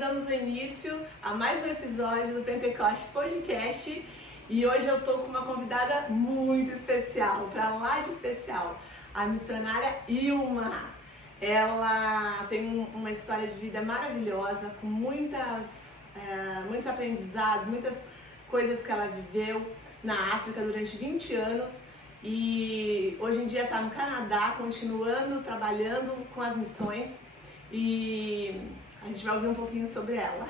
damos início a mais um episódio do Pentecoste Podcast e hoje eu tô com uma convidada muito especial, pra lá de especial, a missionária Ilma. Ela tem uma história de vida maravilhosa, com muitos aprendizados, muitas coisas que ela viveu na África durante 20 anos e hoje em dia está no Canadá, continuando trabalhando com as missões e a gente vai ouvir um pouquinho sobre ela.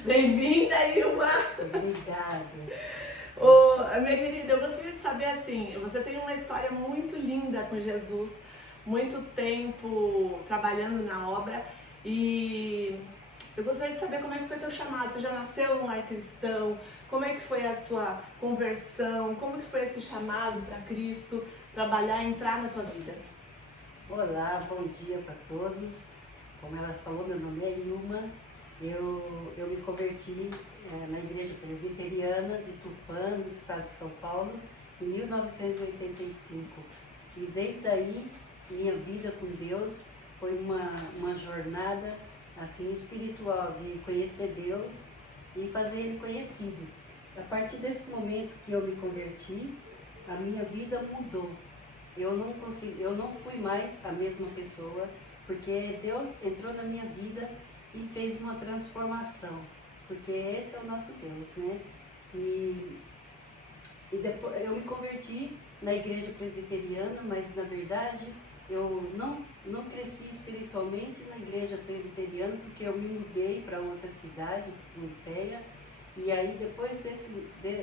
Bem-vinda, Ilma! Obrigada. Minha querida, eu gostaria de saber assim, você tem uma história muito linda com Jesus, muito tempo trabalhando na obra e eu gostaria de saber como é que foi teu chamado. Você já nasceu num lar cristão? Como é que foi a sua conversão? Como que foi esse chamado para Cristo, trabalhar e entrar na tua vida? Olá, bom dia para todos. Como ela falou, meu nome é Ilma. Eu me converti na Igreja Presbiteriana de Tupã, no estado de São Paulo, em 1985. E desde aí, minha vida com Deus foi uma jornada assim espiritual, de conhecer Deus e fazer Ele conhecido. A partir desse momento que eu me converti, a minha vida mudou. Eu não fui mais a mesma pessoa, porque Deus entrou na minha vida e fez uma transformação, porque esse é o nosso Deus, né? E depois eu me converti na Igreja Presbiteriana, mas na verdade eu não cresci espiritualmente na Igreja Presbiteriana, porque eu me mudei para outra cidade, Pompeia, e aí depois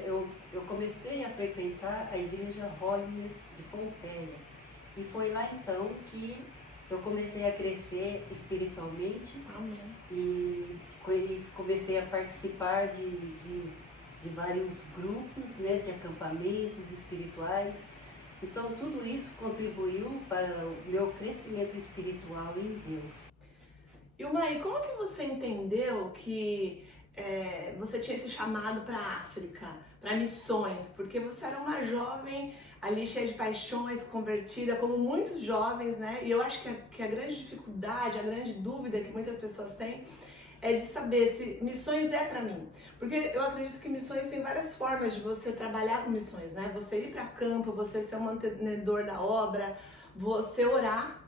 eu comecei a frequentar a Igreja Holiness de Pompeia. E foi lá então que eu comecei a crescer espiritualmente. Amém. E comecei a participar de vários grupos, né, de acampamentos espirituais. Então tudo isso contribuiu para o meu crescimento espiritual em Deus. Ilma, e como que você entendeu que você tinha esse chamado para a África, para missões? Porque você era uma jovem ali cheia de paixões, convertida, como muitos jovens, né? E eu acho que a grande dificuldade, a grande dúvida que muitas pessoas têm é de saber se missões é para mim. Porque eu acredito que missões tem várias formas de você trabalhar com missões, né? Você ir para campo, você ser um mantenedor da obra, você orar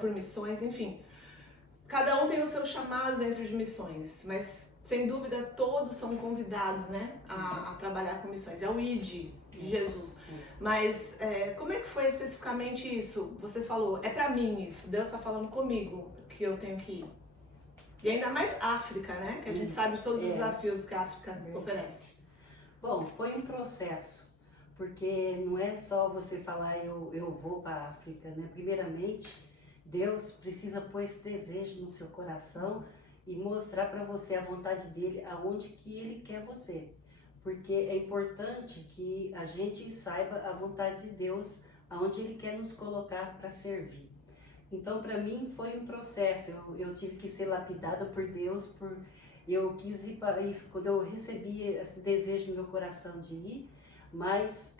por missões, enfim. Cada um tem o seu chamado dentro de missões, mas sem dúvida todos são convidados, né, a trabalhar com missões. É o ID de Jesus. Mas como é que foi especificamente isso? Você falou, é pra mim isso, Deus tá falando comigo que eu tenho que ir. E ainda mais África, né? Que a gente sabe de todos os desafios que a África oferece. Bom, foi um processo, porque não é só você falar eu vou para a África, né? Primeiramente, Deus precisa pôr esse desejo no seu coração e mostrar para você a vontade dele, aonde que ele quer você. Porque é importante que a gente saiba a vontade de Deus, aonde ele quer nos colocar para servir. Então, para mim, foi um processo. Eu tive que ser lapidada por Deus. Eu quis ir para isso quando eu recebi esse desejo no meu coração de ir, mas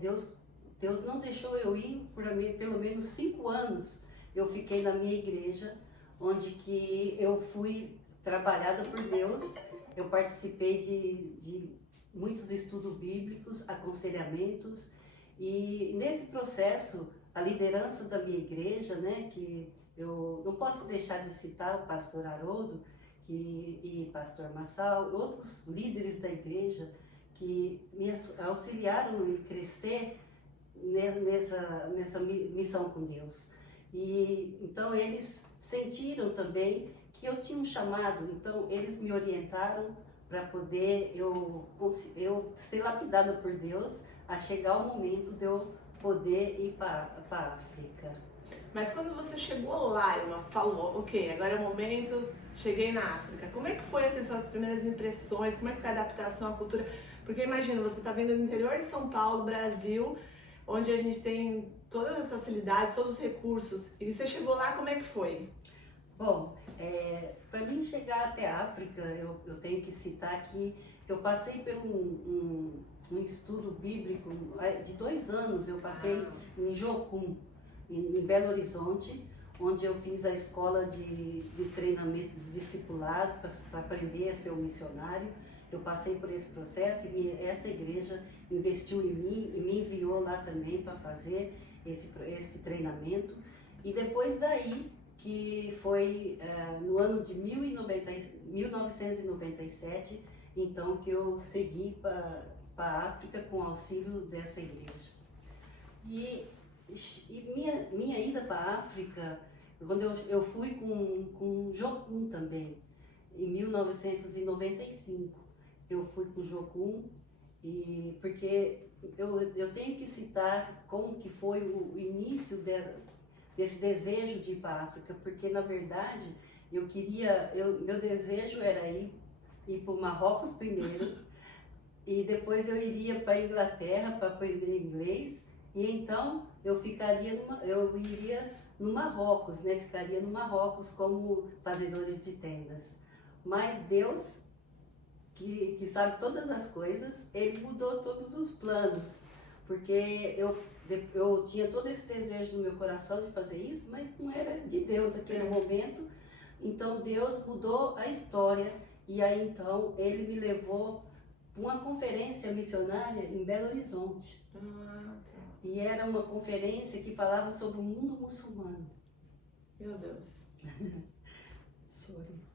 Deus não deixou eu ir por pelo menos 5 anos. Eu fiquei na minha igreja, onde que eu fui trabalhada por Deus. Eu participei de muitos estudos bíblicos, aconselhamentos, e nesse processo, a liderança da minha igreja, né, que eu não posso deixar de citar o pastor Haroldo e pastor Marçal, outros líderes da igreja que me auxiliaram a crescer nessa missão com Deus. E então eles sentiram também que eu tinha um chamado, então eles me orientaram para poder eu ser lapidada por Deus a chegar o momento de eu poder ir para a África. Mas quando você chegou lá, Ilma, falou, ok, agora é o momento, cheguei na África. Como é que foi essas suas primeiras impressões? Como é que foi a adaptação à cultura? Porque imagina, você está vindo do interior de São Paulo, Brasil, onde a gente tem todas as facilidades, todos os recursos. E você chegou lá, como é que foi? Bom, para mim chegar até a África, eu tenho que citar que eu passei por um estudo bíblico de 2 anos. Eu passei em Jocum, em Belo Horizonte, onde eu fiz a escola de treinamento de discipulado para aprender a ser um missionário. Eu passei por esse processo e essa igreja investiu em mim e me enviou lá também para fazer esse treinamento. E depois daí, que foi no ano de 1997, então que eu segui para a África com auxílio dessa igreja. E minha ida para a África, quando eu fui com Jocum também, em 1995. Eu fui com Jocum, porque eu tenho que citar como que foi o início desse desejo de ir para a África, porque na verdade meu desejo era ir para o Marrocos primeiro, e depois eu iria para a Inglaterra para aprender inglês, e então eu iria no Marrocos, né? Ficaria no Marrocos como fazedores de tendas. Mas Deus, que sabe todas as coisas, Ele mudou todos os planos, porque eu tinha todo esse desejo no meu coração de fazer isso, mas não era de Deus naquele momento. Então Deus mudou a história, e aí então Ele me levou para uma conferência missionária em Belo Horizonte. E era uma conferência que falava sobre o mundo muçulmano. Meu Deus. Sorry.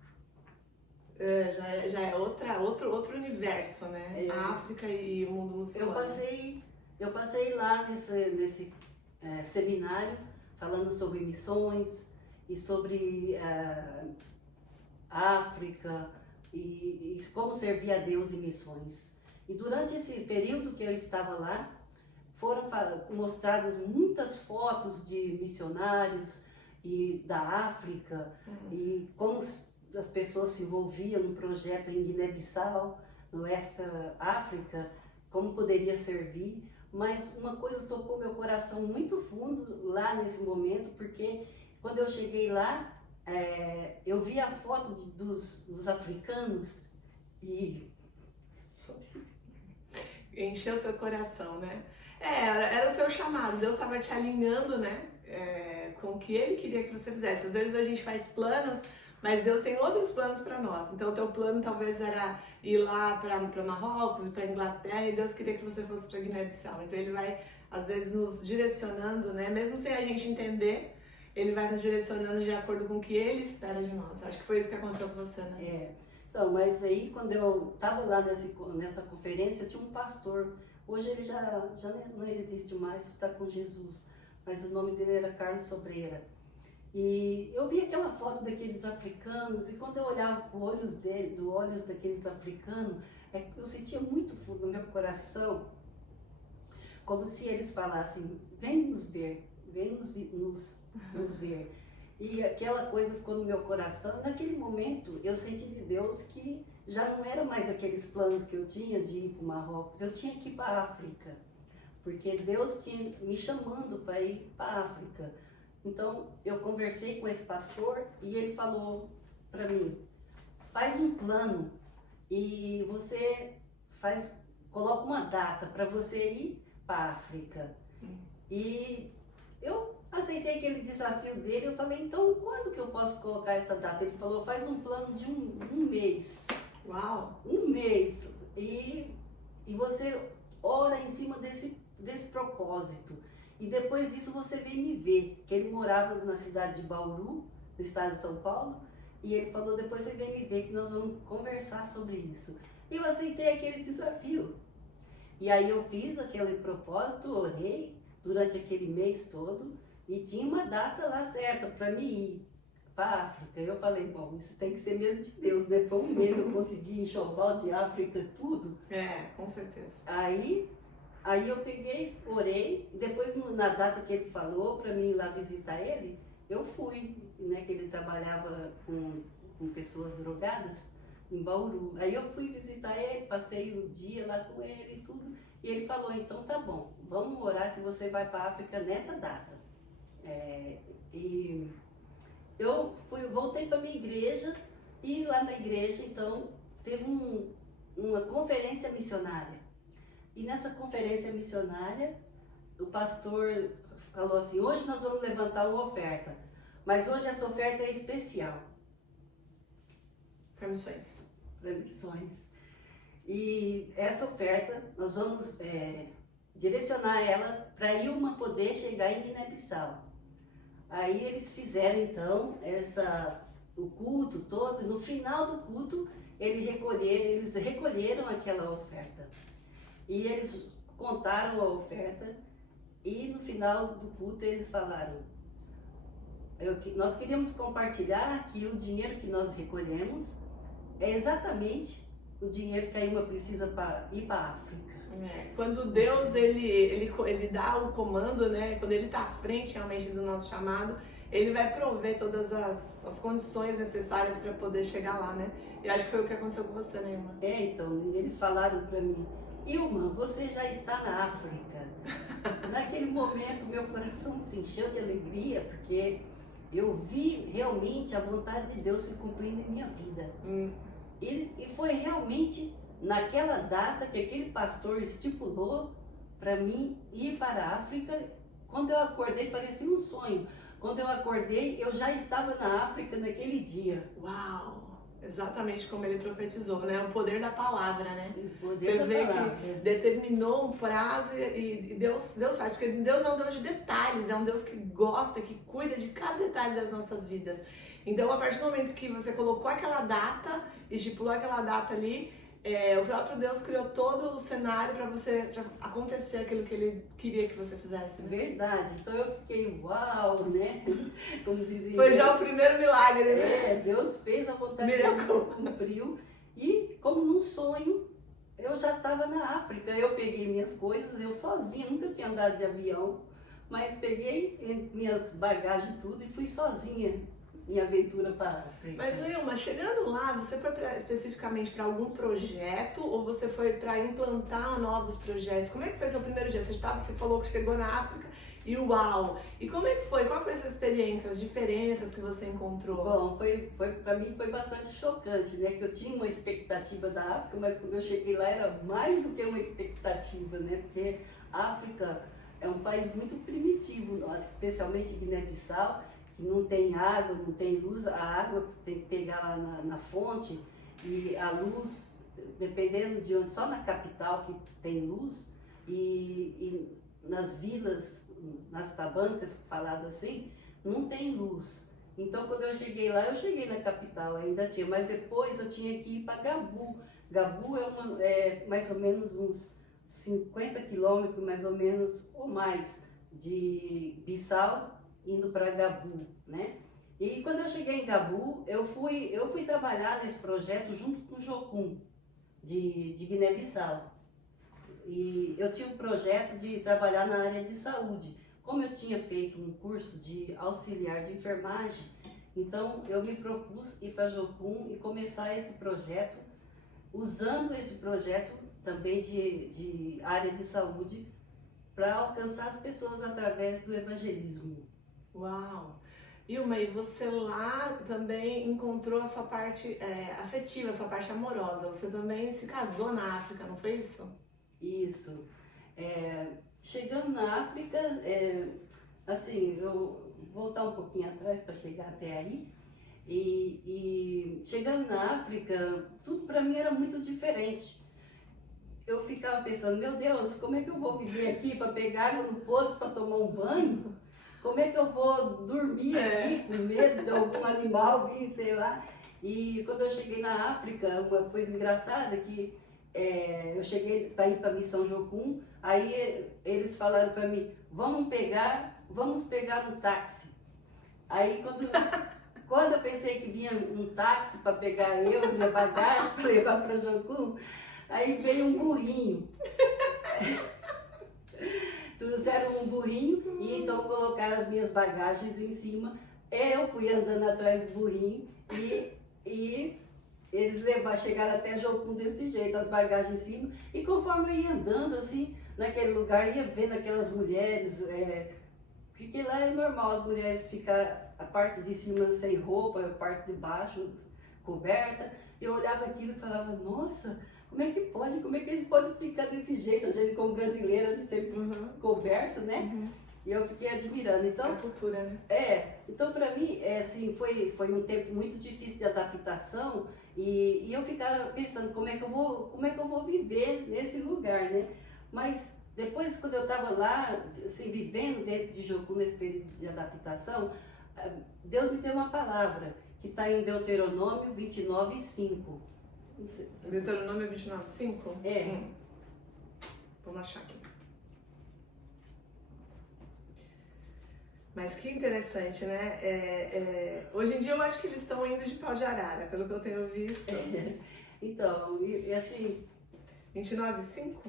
Já é outro universo, né? A África e o mundo muçulmano. Eu passei lá nesse seminário falando sobre missões e sobre África e como servir a Deus em missões. E durante esse período que eu estava lá, foram mostradas muitas fotos de missionários e da África e como as pessoas se envolviam no projeto em Guiné-Bissau, no Oeste África, como poderia servir. Mas uma coisa tocou meu coração muito fundo lá nesse momento, porque quando eu cheguei lá, eu vi a foto dos africanos e encheu seu coração, né? Era o seu chamado, Deus estava te alinhando, né? Com o que Ele queria que você fizesse. Às vezes a gente faz planos, mas Deus tem outros planos para nós. Então o teu plano talvez era ir lá para Marrocos, para Inglaterra, e Deus queria que você fosse para Guiné-Bissau. Então Ele vai, às vezes, nos direcionando, né? Mesmo sem a gente entender, Ele vai nos direcionando de acordo com o que Ele espera de nós. Acho que foi isso que aconteceu com você, né? Então, mas aí quando eu estava lá nessa conferência, tinha um pastor. Hoje ele já não existe mais, está com Jesus, mas o nome dele era Carlos Sobreira. E eu vi aquela foto daqueles africanos, e quando eu olhava para os olhos daqueles africanos, eu sentia muito fundo no meu coração, como se eles falassem: vem nos ver, vem nos ver. E aquela coisa ficou no meu coração. Naquele momento eu senti de Deus que já não era mais aqueles planos que eu tinha de ir para o Marrocos, eu tinha que ir para a África, porque Deus tinha me chamando para ir para a África. Então eu conversei com esse pastor e ele falou para mim: faz um plano e você coloca uma data para você ir para a África. E eu aceitei aquele desafio dele. Eu falei: então quando que eu posso colocar essa data? Ele falou: faz um plano de um mês. Uau! Um mês. E você ora em cima desse propósito. E depois disso você vem me ver. Que ele morava na cidade de Bauru, no estado de São Paulo. E ele falou: depois você vem me ver que nós vamos conversar sobre isso. E eu aceitei aquele desafio. E aí eu fiz aquele propósito, orei durante aquele mês todo. E tinha uma data lá certa para mim ir para a África. Eu falei: bom, isso tem que ser mesmo de Deus, né? Por um mês eu consegui enxoval de África, tudo. Com certeza. Aí eu peguei, orei, e depois na data que ele falou para mim ir lá visitar ele, eu fui, né? Que ele trabalhava com pessoas drogadas em Bauru. Aí eu fui visitar ele, passei um dia lá com ele e tudo. E ele falou: então tá bom, vamos orar que você vai para a África nessa data. E eu voltei para minha igreja, e lá na igreja então teve uma conferência missionária. E nessa conferência missionária o pastor falou assim: hoje nós vamos levantar uma oferta. Mas hoje essa oferta é especial Para missões. para missões. E essa oferta, nós vamos direcionar ela para Ilma poder chegar em Guiné-Bissau. Aí eles fizeram então o culto todo, e no final do culto eles recolheram aquela oferta. E eles contaram a oferta e no final do culto eles falaram, nós queríamos compartilhar que o dinheiro que nós recolhemos é exatamente o dinheiro que a Ilma precisa para ir para a África. Quando Deus ele dá o comando, né? Quando ele está à frente realmente do nosso chamado, ele vai prover todas as condições necessárias para poder chegar lá, né? E acho que foi o que aconteceu com você, né, irmã? Então, eles falaram para mim, Ilma, você já está na África. Naquele momento, meu coração se encheu de alegria, porque eu vi realmente a vontade de Deus se cumprindo em minha vida. E foi realmente naquela data que aquele pastor estipulou para mim ir para a África. Quando eu acordei, parecia um sonho. Quando eu acordei, eu já estava na África naquele dia. Uau! Exatamente como ele profetizou, né? O poder da palavra, né? Você vê que determinou um prazo e Deus faz, porque Deus é um Deus de detalhes, é um Deus que gosta, que cuida de cada detalhe das nossas vidas. Então, a partir do momento que você colocou aquela data, estipulou aquela data ali, o próprio Deus criou todo o cenário pra acontecer aquilo que Ele queria que você fizesse. Né? Verdade. Então eu fiquei uau, né? Como dizia. Foi já o primeiro milagre, né? Deus fez a vontade dele, cumpriu. E como num sonho, eu já estava na África. Eu peguei minhas coisas, eu sozinha, nunca tinha andado de avião, mas peguei minhas bagagens e tudo e fui sozinha em aventura para a África. Mas, Ilma, chegando lá, você foi especificamente para algum projeto ou você foi para implantar novos projetos? Como é que foi seu primeiro dia? Você falou que chegou na África e uau! E como é que foi? Qual foi a sua experiência, as diferenças que você encontrou? Bom, para mim foi bastante chocante, né? Que eu tinha uma expectativa da África, mas quando eu cheguei lá era mais do que uma expectativa, né? Porque a África é um país muito primitivo, especialmente Guiné-Bissau, que não tem água, não tem luz, a água tem que pegar lá na fonte e a luz, dependendo de onde, só na capital que tem luz e nas vilas, nas tabancas, falado assim, não tem luz. Então quando eu cheguei lá, eu cheguei na capital, ainda tinha, mas depois eu tinha que ir para Gabu. Gabu é mais ou menos uns 50 quilômetros, mais ou menos, ou mais, de Bissau, indo para Gabu, né? E quando eu cheguei em Gabu, eu fui trabalhar nesse projeto junto com o Jocum, de Guiné-Bissau. E eu tinha um projeto de trabalhar na área de saúde. Como eu tinha feito um curso de auxiliar de enfermagem, então eu me propus ir para Jocum e começar esse projeto, usando esse projeto também de área de saúde para alcançar as pessoas através do evangelismo. Uau! Ilma, e você lá também encontrou a sua parte afetiva, a sua parte amorosa. Você também se casou na África, não foi isso? Isso. Chegando na África, assim, eu vou voltar um pouquinho atrás para chegar até aí. E chegando na África, tudo para mim era muito diferente. Eu ficava pensando, meu Deus, como é que eu vou viver aqui para pegar água no poço para tomar um banho? Como é que eu vou dormir aqui com medo de algum animal vir, sei lá? E quando eu cheguei na África, uma coisa engraçada que eu cheguei para ir para a Missão Jocum, aí eles falaram para mim, vamos pegar um táxi. Aí quando eu pensei que vinha um táxi para pegar eu, minha bagagem, para levar para Jocum, aí veio um burrinho. Trouxeram um burrinho e então colocaram as minhas bagagens em cima. Eu fui andando atrás do burrinho e eles chegaram até Jocum desse jeito, as bagagens em cima. E conforme eu ia andando assim, naquele lugar, ia vendo aquelas mulheres, porque lá é normal as mulheres ficar a parte de cima sem roupa, a parte de baixo coberta. Eu olhava aquilo e falava, nossa, como é que pode? Como é que eles podem ficar desse jeito? A gente como brasileira, de sempre coberto, né? E eu fiquei admirando. Então, A cultura, né? Então para mim, assim, foi um tempo muito difícil de adaptação e eu ficava pensando como é que eu vou viver nesse lugar, né? Mas depois, quando eu estava lá, assim, vivendo dentro de Jocum nesse período de adaptação, Deus me deu uma palavra que está em Deuteronômio 29:5. Deuteronômio 29:5? Vamos achar aqui. Mas que interessante, né? Hoje em dia eu acho que eles estão indo de pau de arara, pelo que eu tenho visto. Então, e assim... 29:5?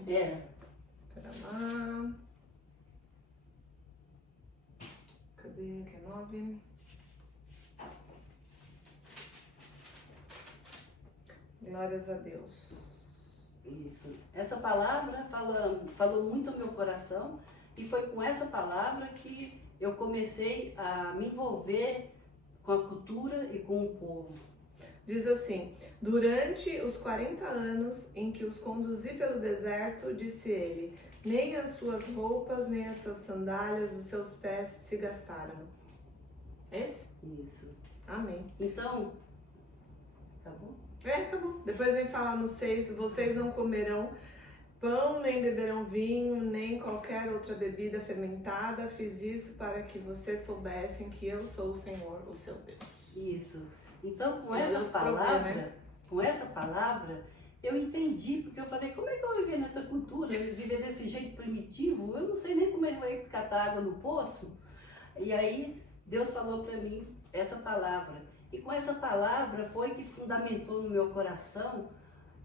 Pera lá. Cadê? Que é 9? Glórias a Deus. Isso. Essa palavra falou muito ao meu coração e foi com essa palavra que eu comecei a me envolver com a cultura e com o povo. Diz assim: durante os 40 anos em que os conduzi pelo deserto, disse ele, nem as suas roupas, nem as suas sandálias, os seus pés se gastaram. Esse? Isso. Amém. Então, acabou? Acabou. Depois vem falar no 6, vocês não comerão pão, nem beberão vinho, nem qualquer outra bebida fermentada. Fiz isso para que vocês soubessem que eu sou o Senhor, o seu Deus. Isso. Então, com essa palavra, eu entendi, porque eu falei, como é que eu vou viver nessa cultura, viver desse jeito primitivo? Eu não sei nem como é que vai catar água no poço. E aí, Deus falou para mim essa palavra. E com essa palavra foi que fundamentou no meu coração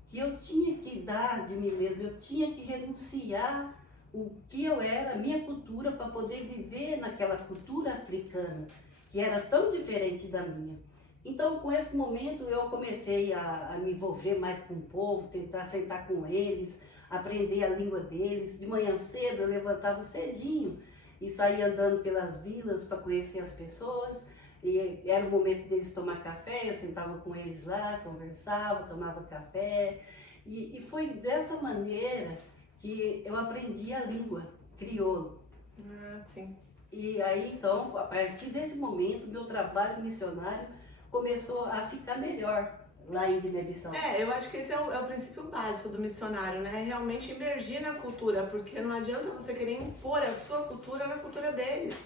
que eu tinha que dar de mim mesmo, eu tinha que renunciar o que eu era, a minha cultura, para poder viver naquela cultura africana, que era tão diferente da minha. Então, com esse momento, eu comecei a me envolver mais com o povo, tentar sentar com eles, aprender a língua deles. De manhã cedo, eu levantava cedinho e saía andando pelas vilas para conhecer as pessoas. E era o momento deles tomar café, eu sentava com eles lá, conversava, tomava café. E foi dessa maneira que eu aprendi a língua crioulo. Sim. E aí, então, a partir desse momento, meu trabalho missionário começou a ficar melhor lá em Guiné-Bissau. Eu acho que esse é o princípio básico do missionário, né? Realmente emergir na cultura, porque não adianta você querer impor a sua cultura na cultura deles.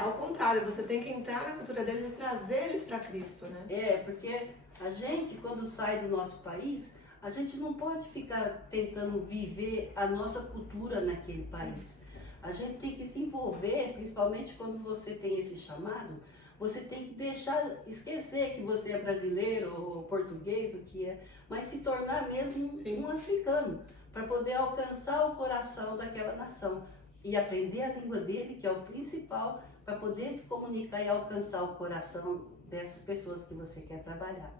Ao contrário, você tem que entrar na cultura deles e trazer eles para Cristo, né? Porque a gente, quando sai do nosso país, a gente não pode ficar tentando viver a nossa cultura naquele país. A gente tem que se envolver, principalmente quando você tem esse chamado, você tem que esquecer que você é brasileiro ou português, o que é, mas se tornar mesmo um africano, para poder alcançar o coração daquela nação e aprender a língua dele, que é o principal, para poder se comunicar e alcançar o coração dessas pessoas que você quer trabalhar.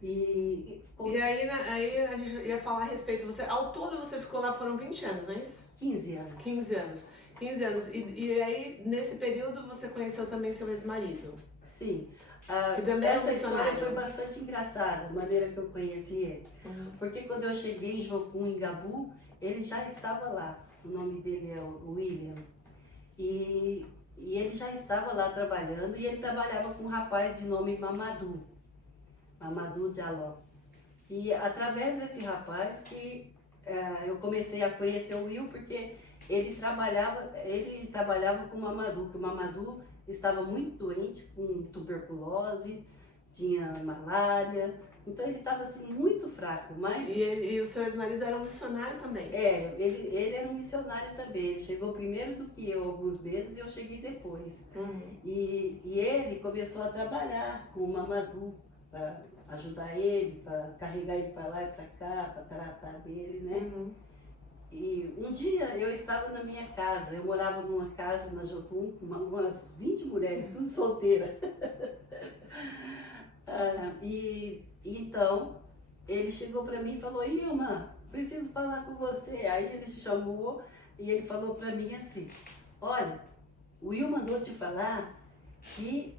E aí a gente ia falar a respeito, ao todo você ficou lá, foram 20 anos, não é isso? 15 anos. 15 anos. 15 anos. E aí, nesse período, você conheceu também seu ex-marido? Sim. Essa história foi bastante engraçada, a maneira que eu conheci ele. Porque quando eu cheguei em Jocum, em Gabu, ele já estava lá. O nome dele é William. E ele já estava lá trabalhando e ele trabalhava com um rapaz de nome Mamadou Diallo. E através desse rapaz que eu comecei a conhecer o Will, porque ele trabalhava com o Mamadou, que o Mamadou estava muito doente, com tuberculose, tinha malária, então ele estava assim muito fraco. Mas e o seu ex-marido era um missionário também? Ele era um missionário também. Ele chegou primeiro do que eu alguns meses e eu cheguei depois. E ele começou a trabalhar com o Mamadou, para ajudar ele, para carregar ele para lá e para cá, para tratar dele, né? E um dia eu estava na minha casa, eu morava numa casa na Jocum, com umas 20 mulheres, tudo solteira. E então ele chegou para mim e falou: Ilma, preciso falar com você. Aí ele chamou e ele falou para mim assim: olha, o Will mandou te falar que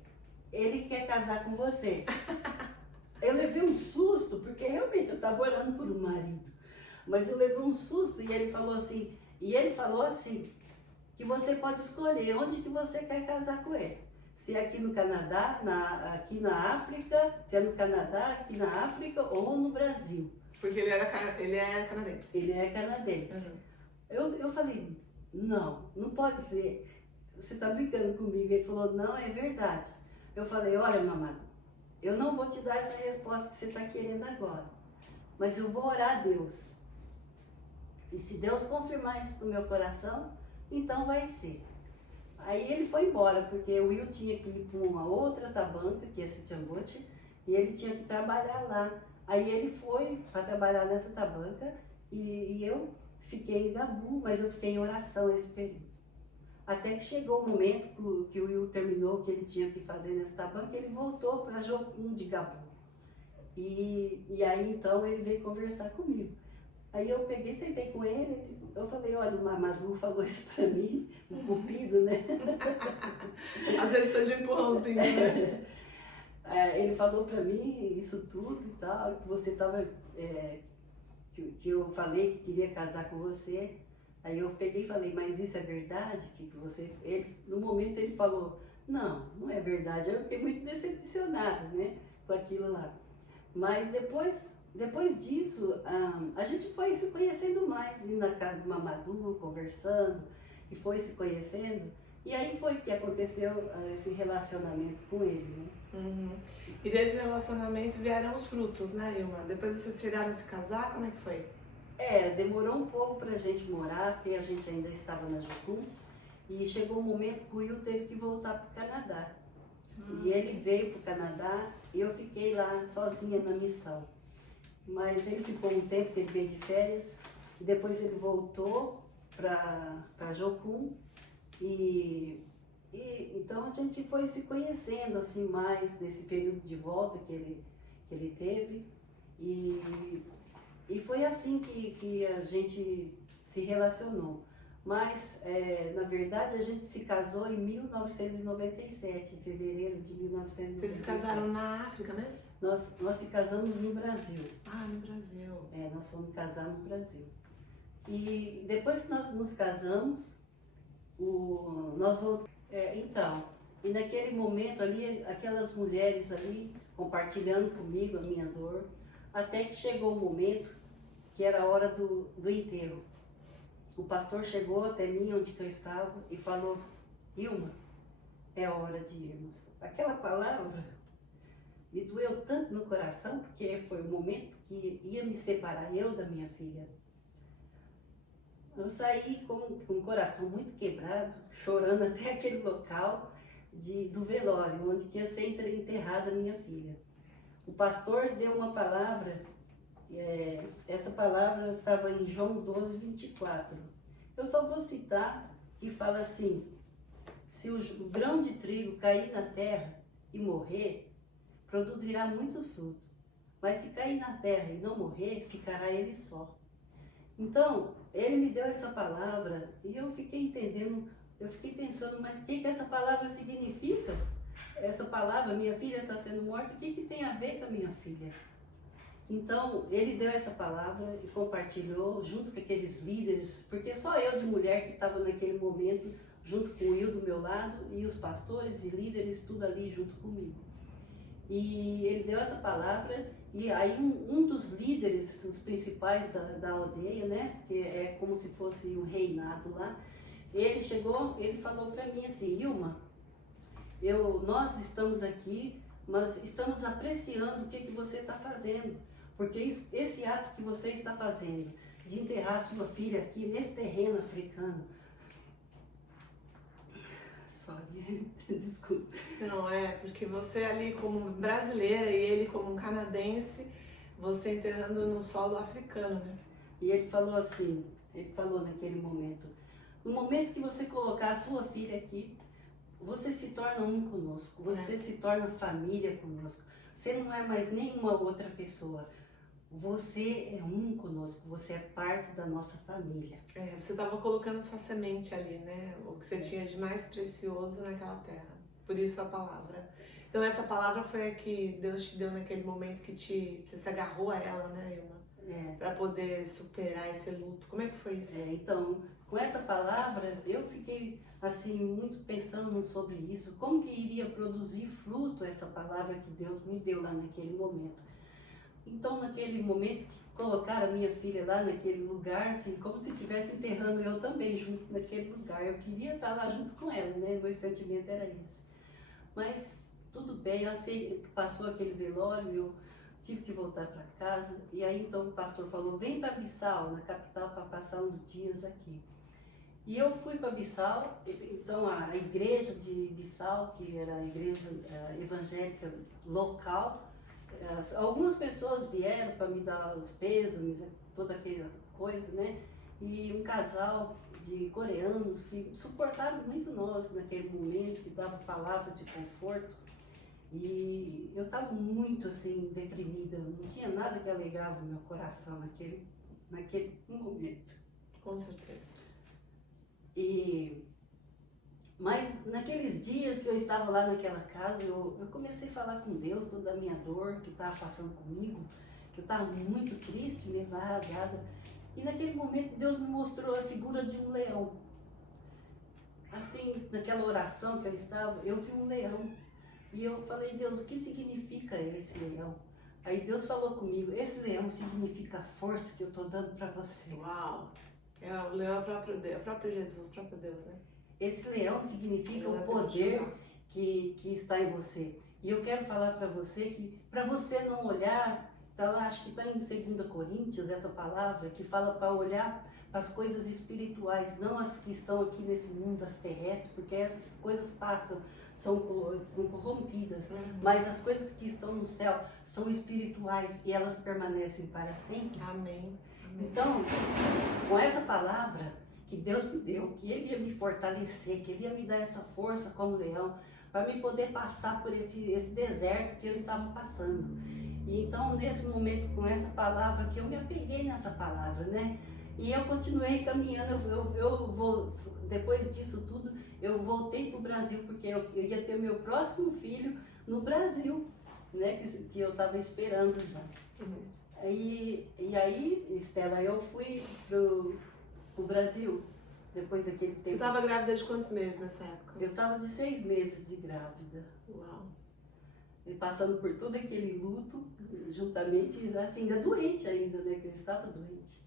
ele quer casar com você. Eu levei um susto, porque realmente eu estava orando por um marido. Mas eu levei um susto e ele falou assim, que que você pode escolher onde que você quer casar com ele. Se é aqui no Canadá, aqui na África, se é no Canadá, aqui na África ou no Brasil. Porque ele é canadense. Ele é canadense. Eu falei, não pode ser. Você está brincando comigo? Ele falou, não, é verdade. Eu falei, olha, meu amado, eu não vou te dar essa resposta que você está querendo agora, mas eu vou orar a Deus. E se Deus confirmar isso no meu coração, então vai ser. Aí ele foi embora, porque o Will tinha que ir para uma outra tabanca, que é Sitiambote, e ele tinha que trabalhar lá. Aí ele foi para trabalhar nessa tabanca e eu fiquei em Gabu, mas eu fiquei em oração nesse período. Até que chegou o momento que o Will terminou o que ele tinha que fazer nessa tabanca, ele voltou para Jocum de Gabu. E aí então ele veio conversar comigo. Aí eu peguei, sentei com ele, eu falei, olha, o Mamadou falou isso pra mim, um cupido, né? Às vezes precisa de empurrãozinho, né? Ele falou pra mim isso tudo e tal, que você tava, que eu falei que queria casar com você. Aí eu peguei e falei, mas isso é verdade? Que você... no momento ele falou, não é verdade. Eu fiquei muito decepcionada, né, com aquilo lá. Mas depois disso, a gente foi se conhecendo mais, indo na casa do Mamadou, conversando, e foi se conhecendo. E aí foi que aconteceu esse relacionamento com ele, né? Uhum. E desse relacionamento vieram os frutos, né, Ilma? Depois vocês tiraram esse casar, como é que foi? Demorou um pouco pra gente morar, porque a gente ainda estava na Jocum, e chegou um momento que o Will teve que voltar para o Canadá. E ele veio para o Canadá e eu fiquei lá sozinha na missão. Mas ele ficou um tempo, que ele veio de férias, e depois ele voltou para Jocum, e então a gente foi se conhecendo assim mais nesse período de volta que ele teve, e foi assim que a gente se relacionou. Mas, na verdade, a gente se casou em 1997, em fevereiro de 1997. Vocês se casaram na África mesmo? Nós se casamos no Brasil. Ah, no Brasil. Nós fomos casar no Brasil. E depois que nós nos casamos, nós voltamos. Então, e naquele momento ali, aquelas mulheres ali compartilhando comigo a minha dor, até que chegou o momento que era a hora do enterro. O pastor chegou até mim, onde que eu estava, e falou, Ilma, é hora de irmos. Aquela palavra me doeu tanto no coração, porque foi o momento que ia me separar eu da minha filha. Eu saí com o coração muito quebrado, chorando até aquele local do velório, onde que ia ser enterrada a minha filha. O pastor deu uma palavra, essa palavra estava em João 12, 24. Eu só vou citar, que fala assim, se o grão de trigo cair na terra e morrer, produzirá muitos frutos. Mas se cair na terra e não morrer, ficará ele só. Então, ele me deu essa palavra e eu fiquei entendendo, eu fiquei pensando, mas o que essa palavra significa? Essa palavra, minha filha está sendo morta, o que tem a ver com a minha filha? Então, ele deu essa palavra e compartilhou junto com aqueles líderes, porque só eu de mulher que estava naquele momento, junto com o Will do meu lado, e os pastores e líderes, tudo ali junto comigo. E ele deu essa palavra, e aí um dos líderes, os principais da aldeia, né, que é como se fosse um reinado lá, ele chegou, ele falou para mim assim, Ilma, nós estamos aqui, mas estamos apreciando o que você está fazendo, porque esse ato que você está fazendo, de enterrar sua filha aqui nesse terreno africano, desculpa. Não, porque você ali como brasileira e ele como um canadense, você enterrando no solo africano, né? E ele falou assim, ele falou naquele momento, no momento que você colocar a sua filha aqui, você se torna um conosco, você se torna família conosco, você não é mais nenhuma outra pessoa, você é um conosco, você é parte da nossa família. Você estava colocando sua semente ali, né? O que você tinha de mais precioso naquela terra. Por isso a palavra. Então essa palavra foi a que Deus te deu naquele momento que você se agarrou a ela, né, Ilma? para poder superar esse luto. Como é que foi isso? Então, com essa palavra, eu fiquei assim muito pensando sobre isso, como que iria produzir fruto essa palavra que Deus me deu lá naquele momento. Então, naquele momento que colocaram a minha filha lá naquele lugar, assim, como se estivesse enterrando eu também junto naquele lugar. Eu queria estar lá junto com ela, né? Meu sentimento era esse. Mas tudo bem, assim, passou aquele velório, eu tive que voltar para casa. E aí então o pastor falou: vem para Bissau, na capital, para passar uns dias aqui. E eu fui para Bissau. Então a igreja de Bissau, que era a igreja evangélica local, algumas pessoas vieram para me dar os pêsames, toda aquela coisa, né? E um casal de coreanos que suportaram muito nós naquele momento, que davam palavras de conforto. E eu estava muito assim, deprimida, não tinha nada que alegrava o meu coração naquele momento. Com certeza. Mas naqueles dias que eu estava lá naquela casa, eu comecei a falar com Deus toda a minha dor que estava passando comigo, que eu estava muito triste mesmo, arrasada. E naquele momento Deus me mostrou a figura de um leão. Assim, naquela oração que eu estava, eu vi um leão. E eu falei: Deus, o que significa esse leão? Aí Deus falou comigo: esse leão significa a força que eu estou dando para você. Uau! O leão é o próprio Deus, o próprio Jesus, o próprio Deus, né? Esse leão significa o poder que está em você. E eu quero falar para você que, para você não olhar, tá lá, acho que está em 2 Coríntios, essa palavra, que fala para olhar para as coisas espirituais, não as que estão aqui nesse mundo, as terrestres, porque essas coisas passam, são corrompidas, mas as coisas que estão no céu são espirituais e elas permanecem para sempre. Amém. Então, com essa palavra que Deus me deu, que Ele ia me fortalecer, que Ele ia me dar essa força como leão, para me poder passar por esse deserto que eu estava passando. E então, nesse momento, com essa palavra, que eu me apeguei nessa palavra, né? E eu continuei caminhando, depois disso tudo, eu voltei para o Brasil, porque eu ia ter meu próximo filho no Brasil, né? Que eu estava esperando já. E aí, Estela, eu fui pro Brasil, depois daquele tempo. Você estava grávida de quantos meses nessa época? Eu estava de 6 meses de grávida. Uau! E passando por todo aquele luto, juntamente, assim, ainda doente ainda, né, que eu estava doente.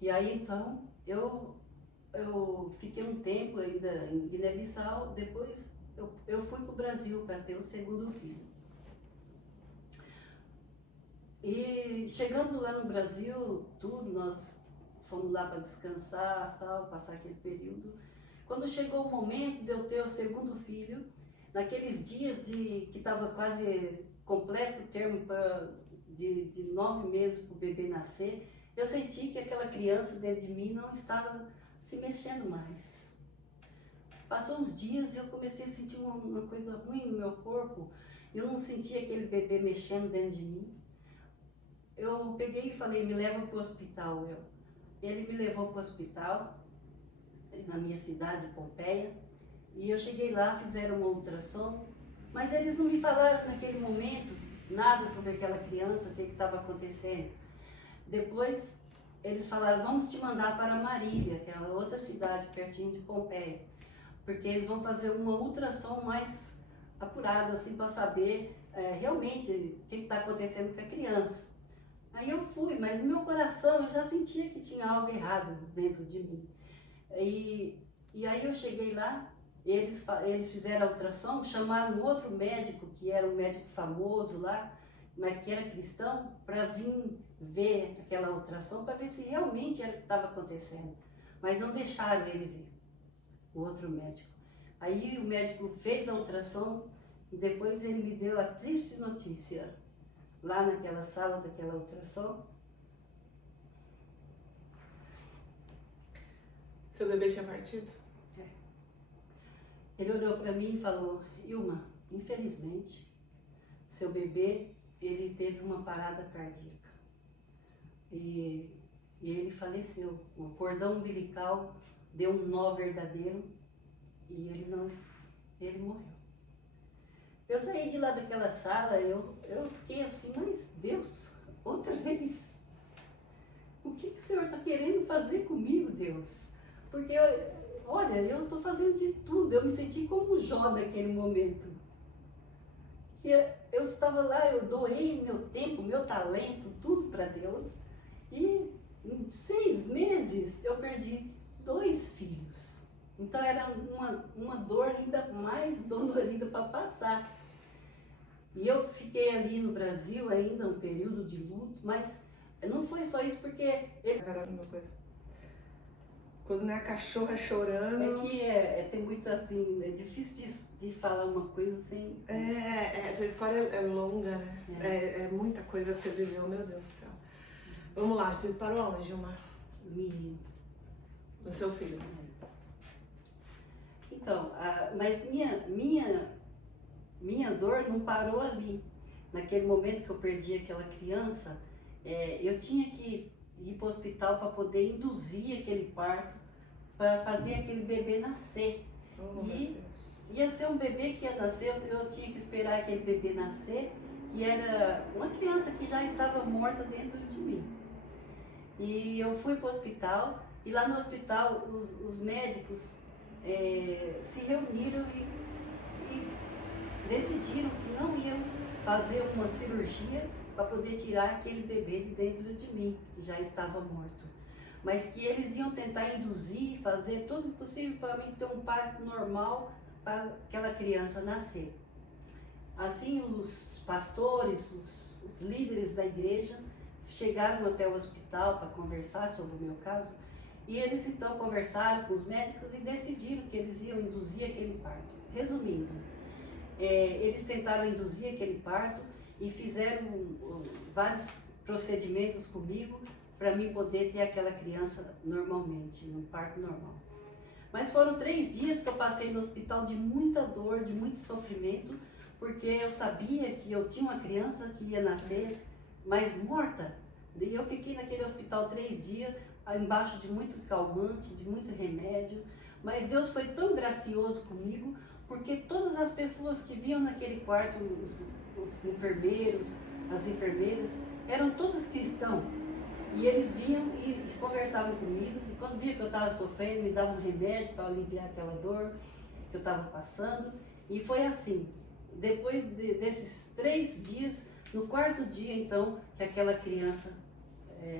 E aí, então, eu fiquei um tempo ainda em Guiné-Bissau, depois eu fui pro Brasil para ter o segundo filho. E chegando lá no Brasil, nós fomos lá para descansar, tal, passar aquele período. Quando chegou o momento de eu ter o segundo filho, naqueles dias que estava quase completo o termo de 9 meses para o bebê nascer, eu senti que aquela criança dentro de mim não estava se mexendo mais. Passou uns dias e eu comecei a sentir uma coisa ruim no meu corpo. Eu não sentia aquele bebê mexendo dentro de mim. Eu peguei e falei: me leva para o hospital. Ele me levou para o hospital, na minha cidade, Pompeia, e eu cheguei lá, fizeram uma ultrassom, mas eles não me falaram naquele momento nada sobre aquela criança, o que estava acontecendo. Depois eles falaram: vamos te mandar para Marília, que é uma outra cidade pertinho de Pompeia, porque eles vão fazer uma ultrassom mais apurada, assim, para saber realmente o que está acontecendo com a criança. Aí eu fui, mas no meu coração eu já sentia que tinha algo errado dentro de mim. E aí eu cheguei lá, eles fizeram a ultrassom, chamaram um outro médico, que era um médico famoso lá, mas que era cristão, para vir ver aquela ultrassom, para ver se realmente era o que estava acontecendo. Mas não deixaram ele ver, o outro médico. Aí o médico fez a ultrassom e depois ele me deu a triste notícia. Lá naquela sala daquela ultrassom. Seu bebê tinha partido? Ele olhou para mim e falou: Ilma, infelizmente, seu bebê, ele teve uma parada cardíaca. E ele faleceu. O cordão umbilical deu um nó verdadeiro e ele morreu. Eu saí de lá daquela sala, eu fiquei assim: mas Deus, outra vez? o que o Senhor está querendo fazer comigo, Deus? Porque, olha, eu estou fazendo de tudo. Eu me senti como Jó naquele momento. Que eu estava lá, eu doei meu tempo, meu talento, tudo para Deus. E em 6 meses eu perdi 2 filhos. Então era uma dor ainda mais dolorida para passar. E eu fiquei ali no Brasil ainda um período de luto, mas não foi só isso, porque ele... Quando não é a cachorra chorando... É que tem muito assim, é difícil de falar uma coisa sem... Essa história é longa, né? É muita coisa que você viveu, meu Deus do céu. Vamos lá, você parou aonde, Gilmar? Menino. No seu filho. Então, mas minha dor não parou ali. Naquele momento que eu perdi aquela criança, eu tinha que ir para o hospital para poder induzir aquele parto, para fazer aquele bebê nascer. E ia ser um bebê que ia nascer, eu tinha que esperar aquele bebê nascer, que era uma criança que já estava morta dentro de mim. E eu fui para o hospital, e lá no hospital os médicos se reuniram e decidiram que não iam fazer uma cirurgia para poder tirar aquele bebê de dentro de mim, que já estava morto. Mas que eles iam tentar induzir, fazer tudo possível para mim ter um parto normal para aquela criança nascer. Assim, os pastores, os líderes da igreja chegaram até o hospital para conversar sobre o meu caso, e eles então conversaram com os médicos e decidiram que eles iam induzir aquele parto. Resumindo, eles tentaram induzir aquele parto e fizeram vários procedimentos comigo para mim poder ter aquela criança normalmente, num parto normal. Mas foram 3 dias que eu passei no hospital de muita dor, de muito sofrimento, porque eu sabia que eu tinha uma criança que ia nascer, mas morta. E eu fiquei naquele hospital 3 dias, embaixo de muito calmante, de muito remédio. Mas Deus foi tão gracioso comigo, porque todas as pessoas que vinham naquele quarto, os enfermeiros, as enfermeiras, eram todos cristãos. E eles vinham e conversavam comigo, e quando via que eu estava sofrendo, me davam um remédio para aliviar aquela dor que eu estava passando. E foi assim, depois desses 3 dias, no 4º dia então, que aquela criança,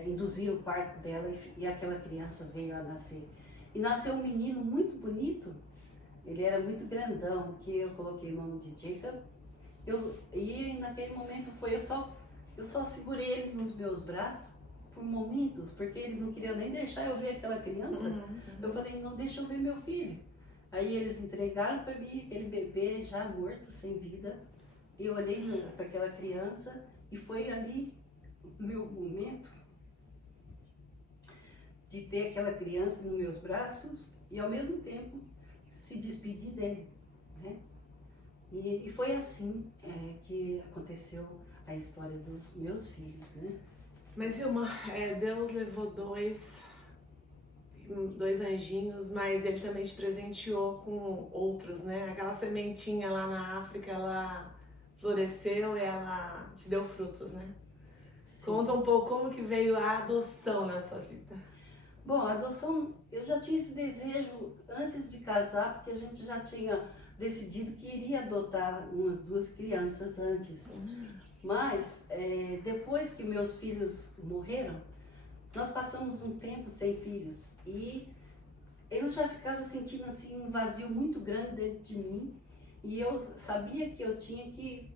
induziram o parto dela e aquela criança veio a nascer. E nasceu um menino muito bonito, ele era muito grandão, que eu coloquei o nome de Jacob. E naquele momento eu só segurei ele nos meus braços por momentos, porque eles não queriam nem deixar eu ver aquela criança. Eu falei, não deixa eu ver meu filho. Aí eles entregaram para mim aquele bebê já morto, sem vida. E eu olhei para aquela criança e foi ali o meu momento de ter aquela criança nos meus braços e ao mesmo tempo se despedir dele, né? E foi assim que aconteceu a história dos meus filhos, né? Mas Vilma, Deus levou dois anjinhos, mas Ele também te presenteou com outros, né? Aquela sementinha lá na África, ela floresceu e ela te deu frutos, né? Sim. Conta um pouco como que veio a adoção na sua vida. Bom, a adoção, eu já tinha esse desejo antes de casar, porque a gente já tinha decidido que iria adotar umas 2 crianças antes. Mas, depois que meus filhos morreram, nós passamos um tempo sem filhos. E eu já ficava sentindo assim um vazio muito grande dentro de mim. E eu sabia que eu tinha que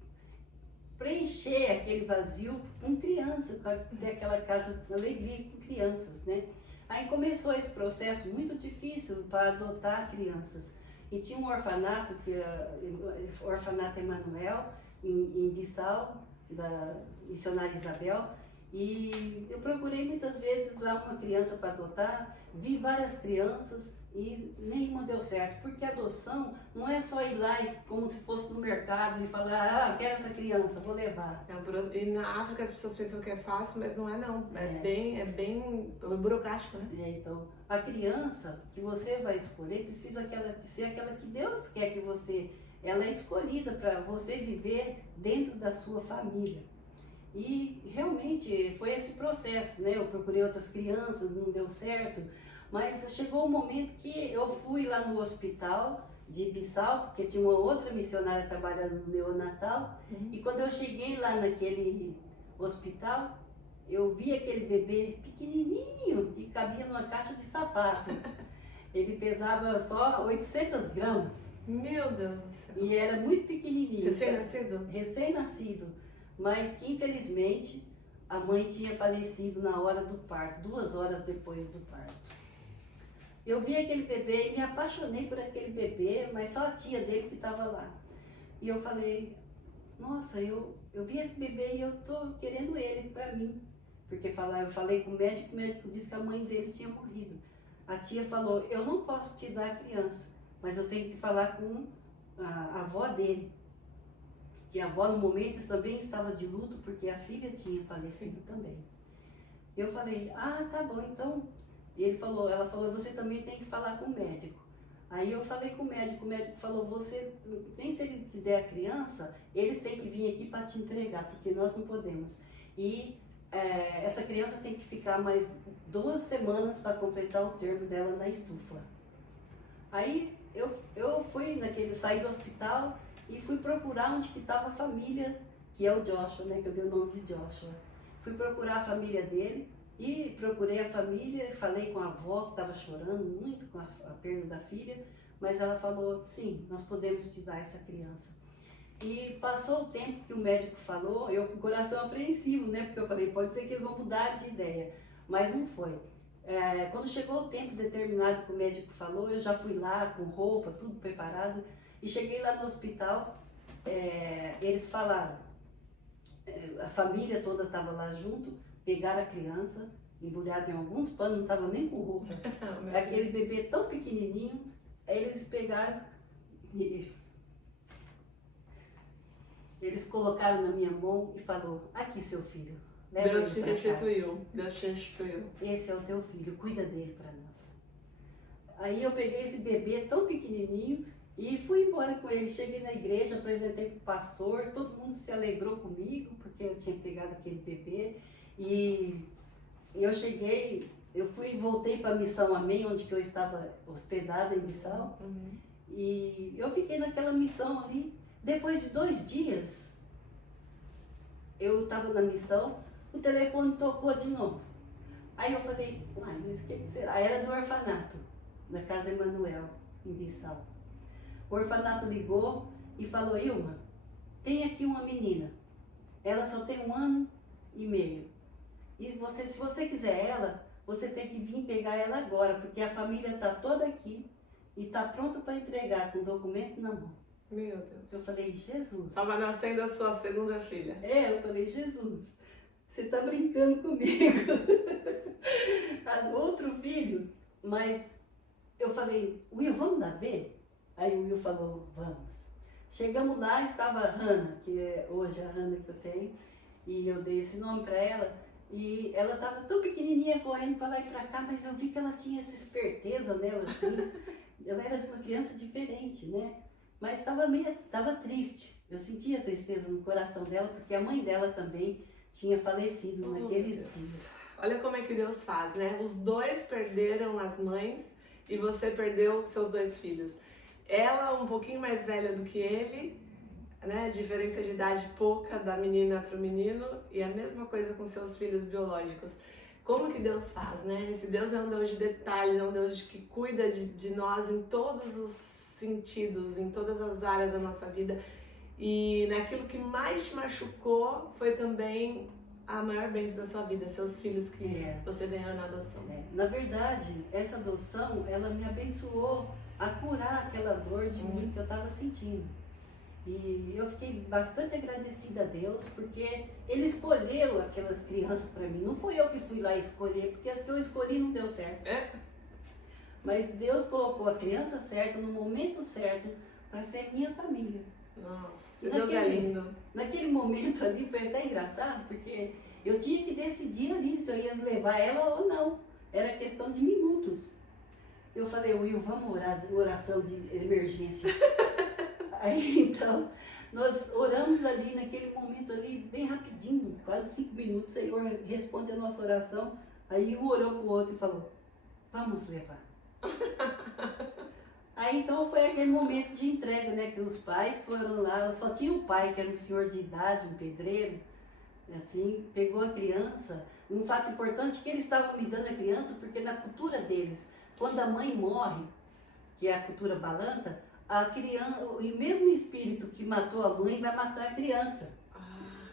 preencher aquele vazio com criança, para ter aquela casa de alegria com crianças, né? Aí começou esse processo muito difícil para adotar crianças. E tinha um orfanato, que é o Orfanato Emanuel, em Bissau, da missionária Isabel. E eu procurei muitas vezes lá uma criança para adotar, vi várias crianças e nenhuma deu certo. Porque a adoção não é só ir lá como se fosse no mercado e falar, quero essa criança, vou levar. E na África as pessoas pensam que é fácil, mas não é não. É bem burocrático, né? Então, a criança que você vai escolher precisa ser aquela que Deus quer que você... Ela é escolhida para você viver dentro da sua família. E realmente foi esse processo, né? Eu procurei outras crianças, não deu certo, mas chegou um momento que eu fui lá no hospital de Bissau, porque tinha uma outra missionária trabalhando no neonatal, e quando eu cheguei lá naquele hospital, eu vi aquele bebê pequenininho que cabia numa caixa de sapato. Ele pesava só 800 gramas. Meu Deus do céu. E era muito pequenininho. Recém-nascido? Recém-nascido. Mas que infelizmente a mãe tinha falecido na hora do parto, 2 horas depois do parto. Eu vi aquele bebê e me apaixonei por aquele bebê, mas só a tia dele que estava lá. E eu falei, nossa, eu vi esse bebê e eu tô querendo ele para mim. Porque eu falei com o médico disse que a mãe dele tinha morrido. A tia falou, eu não posso te dar a criança, mas eu tenho que falar com a avó dele. Que a avó no momento também estava de luto porque a filha tinha falecido também. Eu falei, tá bom, então. E ela falou, você também tem que falar com o médico. Aí eu falei com o médico falou, nem se ele te der a criança, eles têm que vir aqui para te entregar, porque nós não podemos. E essa criança tem que ficar mais 2 semanas para completar o termo dela na estufa. Aí eu saí do hospital e fui procurar onde que estava a família, que é o Joshua, né, que eu dei o nome de Joshua. Fui procurar a família dele e procurei a família, falei com a avó que estava chorando muito com a perda da filha, mas ela falou, sim, nós podemos te dar essa criança. E passou o tempo que o médico falou, eu com o coração apreensivo, né? Porque eu falei, pode ser que eles vão mudar de ideia, mas não foi. Quando chegou o tempo determinado que o médico falou, eu já fui lá com roupa, tudo preparado, e cheguei lá no hospital, eles falaram, a família toda estava lá junto, pegaram a criança, embrulhada em alguns panos, não estava nem com roupa. Aquele bebê tão pequenininho, eles pegaram... Eles colocaram na minha mão e falou, aqui seu filho, leva Deus te ele pra restituiu. casa. Deus te restituiu. Esse é o teu filho, cuida dele para nós. Aí eu peguei esse bebê tão pequenininho e fui embora com ele. Cheguei na igreja, apresentei para o pastor, todo mundo se alegrou comigo, porque eu tinha pegado aquele bebê. E eu cheguei, voltei para a Missão Amém, onde que eu estava hospedada em Bissau. E eu fiquei naquela missão ali. Depois de 2 dias, eu estava na missão, o telefone tocou de novo. Aí eu falei, mas o que será? Era do orfanato, da Casa Emanuel, em Bissau. O orfanato ligou e falou, Ilma, tem aqui uma menina, ela só tem 1 ano e meio. E se você quiser ela, você tem que vir pegar ela agora, porque a família está toda aqui e está pronta para entregar com o documento na mão. Meu Deus. Eu falei, Jesus. Estava nascendo a sua segunda filha. Eu falei, Jesus, você está brincando comigo. Outro filho, mas eu falei, Will, vamos lá ver? Aí o Will falou, vamos. Chegamos lá, estava a Hannah, que é hoje a Hannah que eu tenho, e eu dei esse nome para ela, e ela estava tão pequenininha correndo para lá e para cá, mas eu vi que ela tinha essa esperteza nela, assim. Ela era de uma criança diferente, né? Mas estava triste. Eu sentia tristeza no coração dela, porque a mãe dela também tinha falecido naqueles dias. Olha como é que Deus faz, né? Os 2 perderam as mães e você perdeu seus 2 filhos. Ela um pouquinho mais velha do que ele, né? Diferença de idade pouca da menina para o menino, e a mesma coisa com seus filhos biológicos. Como que Deus faz, né? Esse Deus é um Deus de detalhes, é um Deus que cuida de nós em todos os sentidos, em todas as áreas da nossa vida. E naquilo que mais te machucou foi também a maior bênção da sua vida, seus filhos que você ganhou na adoção. Na verdade, essa adoção, ela me abençoou a curar aquela dor de mim que eu estava sentindo. E eu fiquei bastante agradecida a Deus, porque Ele escolheu aquelas crianças para mim. Não fui eu que fui lá escolher, porque as que eu escolhi não deu certo. Mas Deus colocou a criança certa, no momento certo, para ser minha família. Nossa, Deus é lindo. Naquele momento ali foi até engraçado, porque eu tinha que decidir ali se eu ia levar ela ou não. Era questão de minutos. Eu falei, Will, vamos orar de oração de emergência. Aí então, nós oramos ali naquele momento ali, bem rapidinho, quase 5 minutos, o Senhor responde a nossa oração. Aí um olhou para o outro e falou, vamos levar. Aí então foi aquele momento de entrega, né? Que os pais foram lá, só tinha o pai, que era um senhor de idade, um pedreiro, assim, pegou a criança. Um fato importante é que eles estavam me dando a criança, porque na cultura deles, quando a mãe morre, que é a cultura balanta, a criança, o mesmo espírito que matou a mãe vai matar a criança.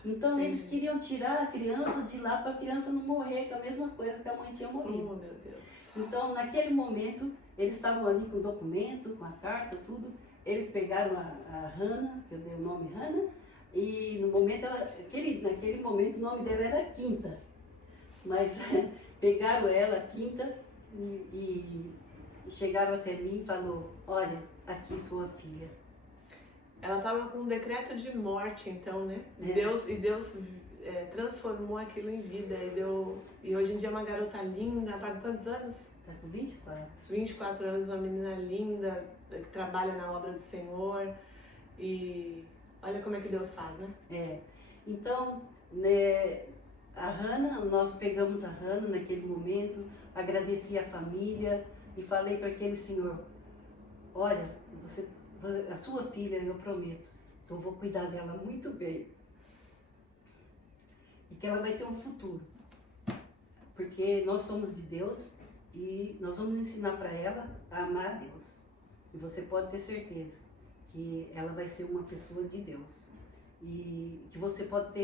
Então eles queriam tirar a criança de lá para a criança não morrer com a mesma coisa que a mãe tinha morrido. Oh, meu Deus. Então naquele momento eles estavam ali com o documento, com a carta, tudo. Eles pegaram a Hannah, que eu dei o nome Hannah, e no momento naquele momento o nome dela era Quinta. Mas pegaram ela, Quinta, e chegaram até mim e falou, olha, aqui sua filha. Ela estava com um decreto de morte, então, né? É. Deus transformou aquilo em vida e hoje em dia é uma garota linda. Tá com quantos anos? Tá com 24. 24 anos, uma menina linda, que trabalha na obra do Senhor. E olha como é que Deus faz, né? É. Então, né, a Hannah, nós pegamos a Hannah naquele momento, agradeci a família e falei para aquele senhor, olha, a sua filha, eu prometo, que eu vou cuidar dela muito bem e que ela vai ter um futuro, porque nós somos de Deus e nós vamos ensinar para ela a amar a Deus. E você pode ter certeza que ela vai ser uma pessoa de Deus e que você pode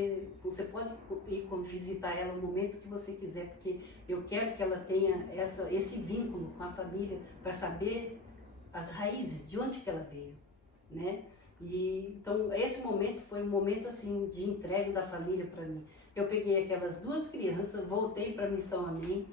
ir visitar ela no momento que você quiser, porque eu quero que ela tenha esse vínculo com a família para saber as raízes, de onde que ela veio, né? E então esse momento foi um momento assim de entrega da família para mim. Eu peguei aquelas duas crianças, voltei para a Missão Amém,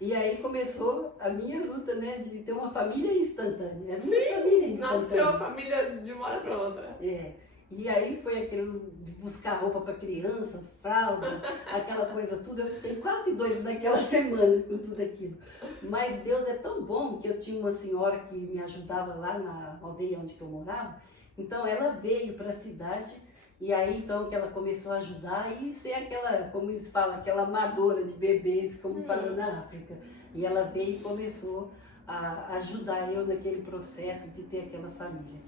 e aí começou a minha luta, né, de ter uma família instantânea. A minha família instantânea. Nasceu a família de uma hora para outra. É. E aí foi aquele de buscar roupa para criança, fralda, aquela coisa tudo. Eu fiquei quase doida naquela semana com tudo aquilo. Mas Deus é tão bom que eu tinha uma senhora que me ajudava lá na aldeia onde que eu morava. Então ela veio para a cidade e aí então que ela começou a ajudar e ser aquela, como eles falam, aquela amadora de bebês, como falam na África. E ela veio e começou a ajudar eu naquele processo de ter aquela família.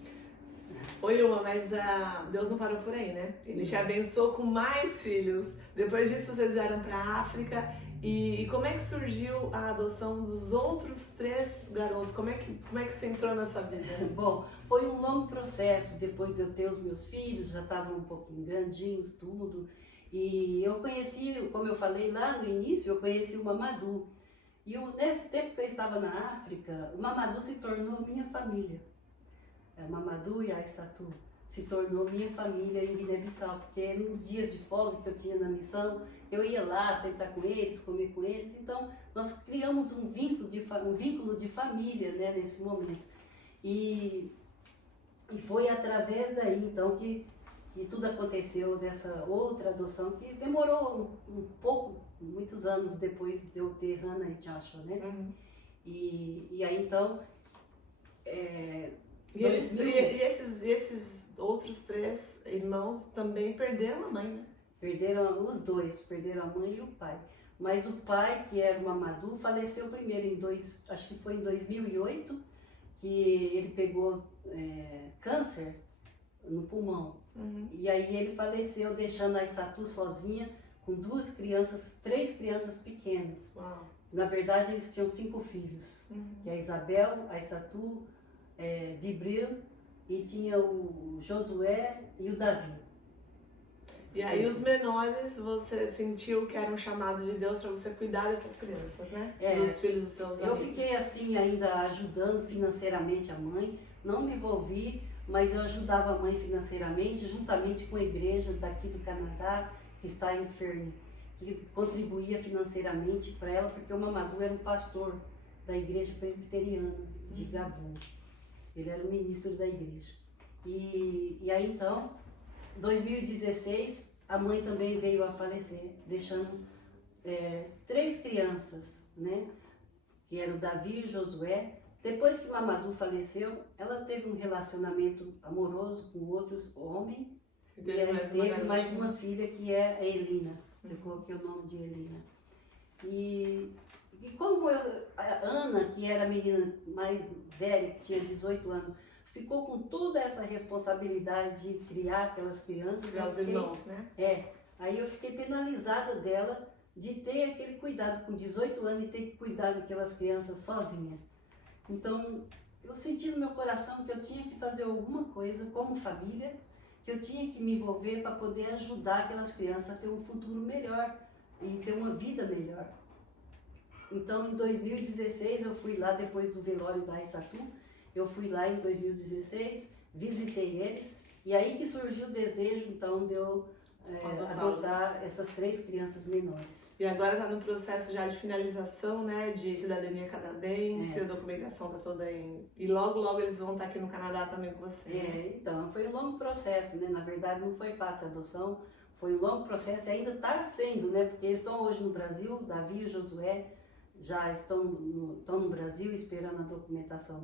Oi, Ilma, mas Deus não parou por aí, né? Ele te abençoou com mais filhos. Depois disso, vocês vieram para a África. E como é que surgiu a adoção dos outros 3 garotos? Como é que você entrou na sua vida? Bom, foi um longo processo. Depois de eu ter os meus filhos, já estavam um pouquinho grandinhos, tudo. E eu conheci, como eu falei lá no início, eu conheci o Mamadou. E nesse tempo que eu estava na África, o Mamadou se tornou minha família. O Mamadou e a Aissatu se tornou minha família em Guiné-Bissau, porque nos dias de folga que eu tinha na missão, eu ia lá sentar com eles, comer com eles. Então nós criamos um vínculo de família, né, nesse momento. E foi através daí então que tudo aconteceu dessa outra adoção, que demorou um pouco, muitos anos depois de eu ter Hannah e Joshua, né? Uhum. E aí então E esses outros 3 irmãos também perderam a mãe, né? perderam os dois, perderam a mãe e o pai. Mas o pai, que era o Mamadou, faleceu primeiro acho que foi em 2008, que ele pegou câncer no pulmão. Uhum. E aí ele faleceu, deixando a Aissatu sozinha com 3 crianças pequenas. Uau. Na verdade, eles tinham 5 filhos, que é a Isabel, a Aissatu, Dibril, e tinha o Josué e o Davi. E aí os menores, você sentiu que era um chamado de Deus para você cuidar dessas crianças, né? Dos filhos dos seus Eu amigos. fiquei assim ainda ajudando financeiramente a mãe, não me envolvi, mas eu ajudava a mãe financeiramente, juntamente com a igreja daqui do Canadá, que está em Fernie, que contribuía financeiramente para ela, porque o Mamadou era um pastor da igreja presbiteriana de Gabon. Ele era o ministro da igreja. E aí então, em 2016, a mãe também veio a falecer, deixando 3 crianças, né? Que eram o Davi e o Josué. Depois que o Mamadou faleceu, ela teve um relacionamento amoroso com outros homens, E E aí teve mais garotinha. uma filha que é a Elina. Eu coloquei o nome de Elina. E como a Ana, que era a menina mais velha, que tinha 18 anos, ficou com toda essa responsabilidade de criar aquelas crianças. Criar os irmãos, né? Aí eu fiquei penalizada dela de ter aquele cuidado com 18 anos e ter que cuidar daquelas crianças sozinha. Então, eu senti no meu coração que eu tinha que fazer alguma coisa como família, que eu tinha que me envolver para poder ajudar aquelas crianças a ter um futuro melhor e ter uma vida melhor. Então, em 2016, eu fui lá depois do velório da Aissatu, eu fui lá em 2016, visitei eles, e aí que surgiu o desejo, então, de eu adotar essas 3 crianças menores. E agora está no processo já de finalização, né, de cidadania canadense, a documentação está toda em... E logo, logo eles vão estar aqui no Canadá também com você. Então, foi um longo processo, né? Na verdade, não foi fácil a adoção, foi um longo processo e ainda está sendo, né? Porque eles estão hoje no Brasil, Davi e Josué já estão no Brasil esperando a documentação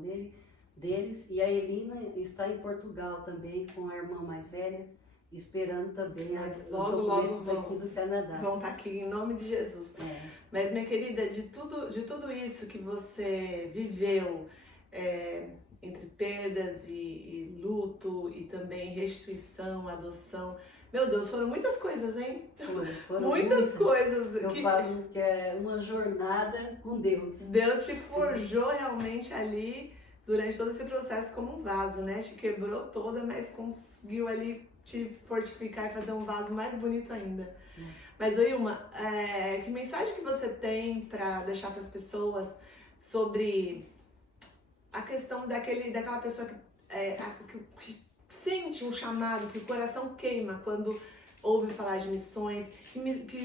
deles, e a Elina está em Portugal também com a irmã mais velha, esperando também logo daqui do Canadá. Vão estar aqui em nome de Jesus. Mas, minha querida, de tudo isso que você viveu, entre perdas e luto e também restituição, adoção, meu Deus, foram muitas coisas, hein? Foram muitas coisas. Eu falo que é uma jornada com Deus. Deus te forjou realmente ali durante todo esse processo como um vaso, né? Te quebrou toda, mas conseguiu ali te fortificar e fazer um vaso mais bonito ainda. Mas, Wilma, que mensagem que você tem para deixar para as pessoas sobre a questão daquela pessoa que sente um chamado, que o coração queima quando ouve falar de missões? Que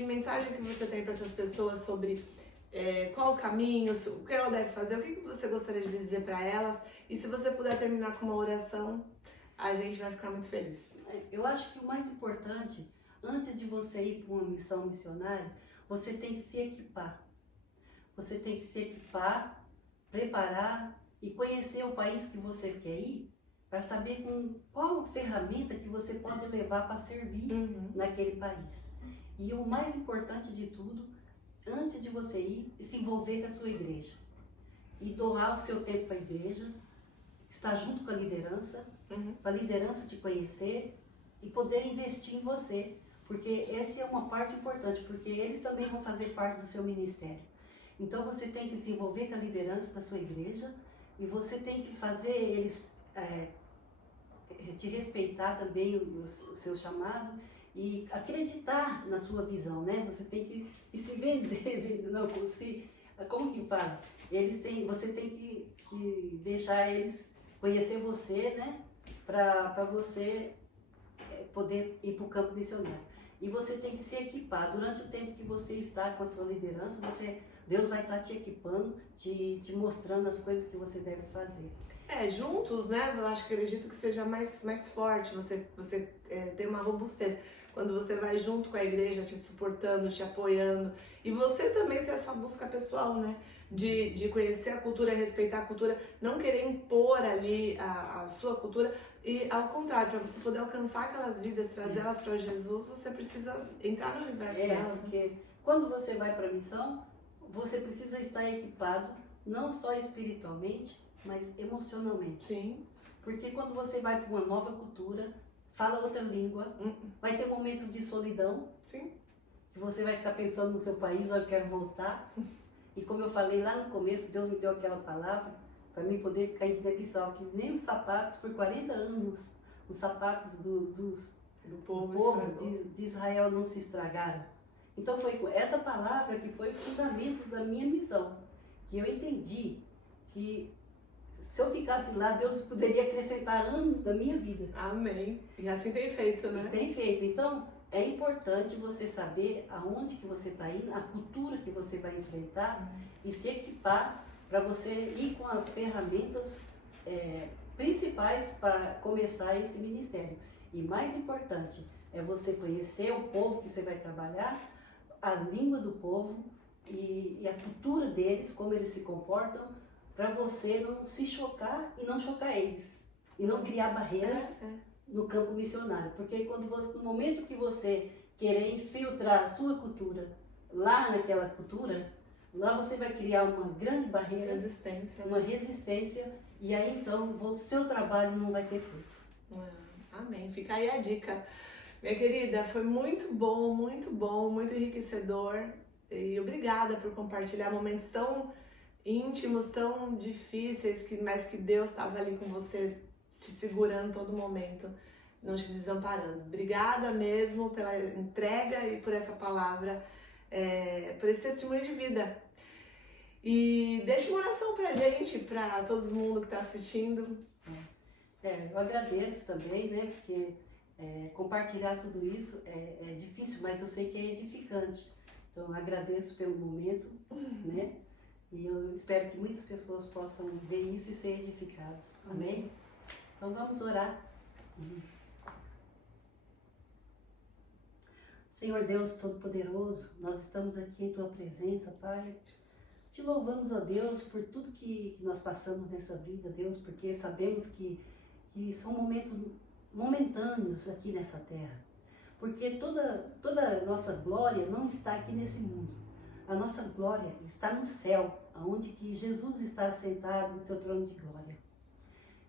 mensagem que você tem para essas pessoas sobre qual o caminho, o que ela deve fazer, o que você gostaria de dizer para elas? E se você puder terminar com uma oração, a gente vai ficar muito feliz. Eu acho que o mais importante, antes de você ir para uma missão missionária, você tem que se equipar. Você tem que se equipar, preparar e conhecer o país que você quer ir, para saber com qual ferramenta que você pode levar para servir naquele país. E o mais importante de tudo, antes de você ir, se envolver com a sua igreja. E doar o seu tempo para a igreja, estar junto com a liderança, para a liderança te conhecer e poder investir em você. Porque essa é uma parte importante, porque eles também vão fazer parte do seu ministério. Então você tem que se envolver com a liderança da sua igreja e você tem que fazer eles te respeitar também o seu chamado e acreditar na sua visão, né? Você tem que se vender, não, como que fala? Você tem que deixar eles conhecer você, né? Para você poder ir para o campo missionário. E você tem que se equipar. Durante o tempo que você está com a sua liderança, Deus vai estar te equipando, te mostrando as coisas que você deve fazer. Juntos, né? Eu acredito que seja mais forte, você ter uma robustez. Quando você vai junto com a igreja, te suportando, te apoiando. E você também ter a sua busca pessoal, né? De conhecer a cultura, respeitar a cultura, não querer impor ali a sua cultura. E ao contrário, para você poder alcançar aquelas vidas, trazer elas para Jesus, você precisa entrar no universo delas. Porque quando você vai para a missão, você precisa estar equipado, não só espiritualmente, mas emocionalmente. Sim. Porque quando você vai para uma nova cultura, fala outra língua, vai ter momentos de solidão. Sim. Que você vai ficar pensando no seu país, eu quero voltar. E como eu falei lá no começo, Deus me deu aquela palavra para mim poder ficar em Guiné-Bissau, que nem os sapatos, por 40 anos, os sapatos do povo de Israel não se estragaram. Então foi essa palavra que foi o fundamento da minha missão, que eu entendi que se eu ficasse lá, Deus poderia acrescentar anos da minha vida. Amém. E assim tem feito, né? E tem feito. Então, é importante você saber aonde que você está indo, a cultura que você vai enfrentar e se equipar para você ir com as ferramentas principais para começar esse ministério. E mais importante é você conhecer o povo que você vai trabalhar, a língua do povo e a cultura deles, como eles se comportam, para você não se chocar e não chocar eles. E não criar barreiras no campo missionário. Porque quando você, no momento que você querer infiltrar a sua cultura lá naquela cultura, lá você vai criar uma grande barreira, Resistência. uma resistência, e aí então o seu trabalho não vai ter fruto. Amém. Fica aí a dica. Minha querida, foi muito bom, muito enriquecedor. E obrigada por compartilhar momentos tão íntimos, tão difíceis, mas que Deus estava ali com você, te segurando todo momento, não te desamparando. Obrigada mesmo pela entrega e por essa palavra, por esse testemunho de vida. E deixa uma oração pra gente, pra todo mundo que está assistindo. Eu agradeço também, né, porque compartilhar tudo isso é difícil, mas eu sei que é edificante. Então, eu agradeço pelo momento, né, e eu espero que muitas pessoas possam ver isso e ser edificados. Amém? Então, vamos orar. Senhor Deus Todo-Poderoso, nós estamos aqui em Tua presença, Pai. Te louvamos, ó Deus, por tudo que nós passamos nessa vida, Deus, porque sabemos que são momentos momentâneos aqui nessa terra. Porque toda a nossa glória não está aqui nesse mundo. A nossa glória está no céu, onde que Jesus está sentado no seu trono de glória.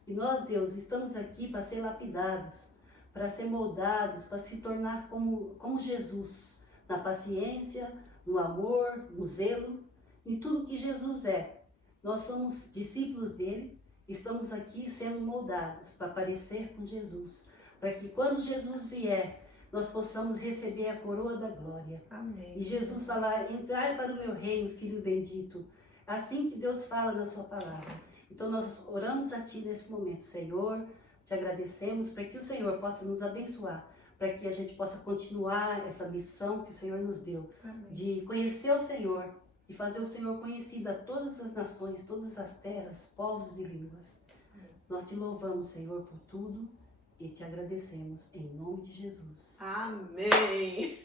E nós, Deus, estamos aqui para ser lapidados, para ser moldados, para se tornar como Jesus, na paciência, no amor, no zelo, em tudo que Jesus é. Nós somos discípulos dele, estamos aqui sendo moldados para parecer com Jesus, para que quando Jesus vier, nós possamos receber a coroa da glória. Amém. E Jesus falar, entrai para o meu reino, filho bendito. Assim que Deus fala na sua palavra. Então nós oramos a Ti nesse momento, Senhor, te agradecemos para que o Senhor possa nos abençoar, para que a gente possa continuar essa missão que o Senhor nos deu, Amém. De conhecer o Senhor e fazer o Senhor conhecido a todas as nações, todas as terras, povos e línguas. Amém. Nós te louvamos, Senhor, por tudo e te agradecemos em nome de Jesus. Amém.